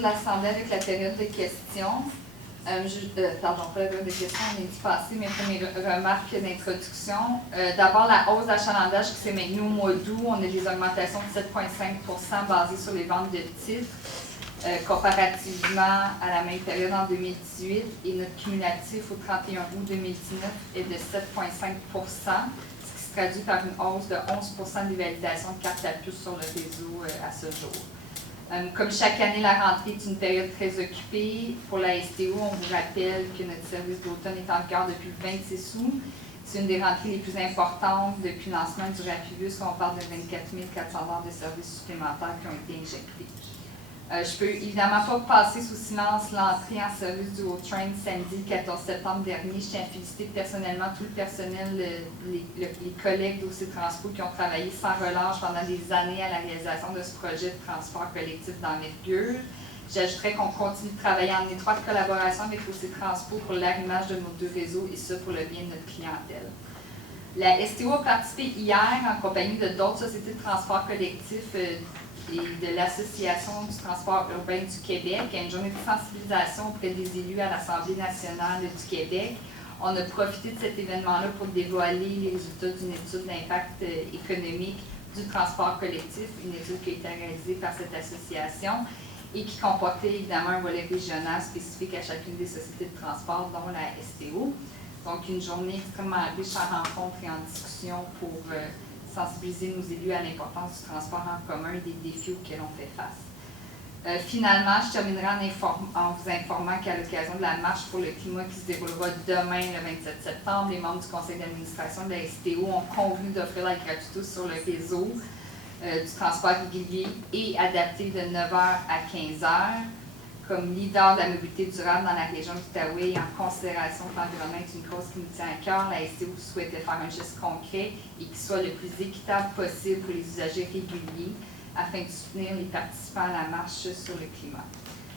de l'Assemblée avec la période de questions. Pardon, pas la période de questions, on est dit passé, mais pour mes remarques d'introduction. D'abord, la hausse d'achalandage qui s'est maintenue au mois d'août. On a des augmentations de 7,5 basées sur les ventes de titres comparativement à la même période en 2018. Et notre cumulatif au 31 août 2019 est de 7,5 ce qui se traduit par une hausse de 11 des validations de cartes à puce sur le réseau à ce jour. Comme chaque année, la rentrée est une période très occupée. Pour la STO, on vous rappelle que notre service d'automne est en cœur depuis le 26 août. C'est une des rentrées les plus importantes depuis le lancement du Rapibus. On parle de 24 400 heures de services supplémentaires qui ont été injectés. Je peux évidemment pas passer sous silence l'entrée en service du Haut-Train samedi 14 septembre dernier. Je tiens à féliciter personnellement tout le personnel, les collègues d'OC Transpo qui ont travaillé sans relâche pendant des années à la réalisation de ce projet de transport collectif d'envergure. J'ajouterais qu'on continue de travailler en étroite collaboration avec OC Transpo pour l'arrimage de nos deux réseaux et ça pour le bien de notre clientèle. La STO a participé hier en compagnie de d'autres sociétés de transport collectif et de l'Association du transport urbain du Québec à une journée de sensibilisation auprès des élus à l'Assemblée nationale du Québec. On a profité de cet événement-là pour dévoiler les résultats d'une étude d'impact économique du transport collectif, une étude qui a été réalisée par cette association et qui comportait évidemment un volet régional spécifique à chacune des sociétés de transport, dont la STO. Donc, une journée extrêmement riche en rencontres et en discussions pour sensibiliser nos élus à l'importance du transport en commun et des défis auxquels on fait face. Finalement, je terminerai en vous informant qu'à l'occasion de la marche pour le climat qui se déroulera demain, le 27 septembre, les membres du conseil d'administration de la STO ont convenu d'offrir la gratuité sur le réseau du transport régulier et adapté de 9h à 15h. Comme leader de la mobilité durable dans la région d'Outaouais et en considération que l'environnement est une cause qui nous tient à cœur, la STO souhaitait faire un geste concret et qui soit le plus équitable possible pour les usagers réguliers afin de soutenir les participants à la marche sur le climat.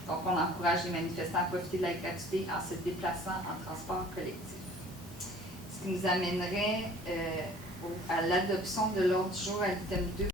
Donc, on encourage les manifestants à profiter de la gratuité en se déplaçant en transport collectif. Ce qui nous amènerait à l'adoption de l'ordre du jour à l'item 2.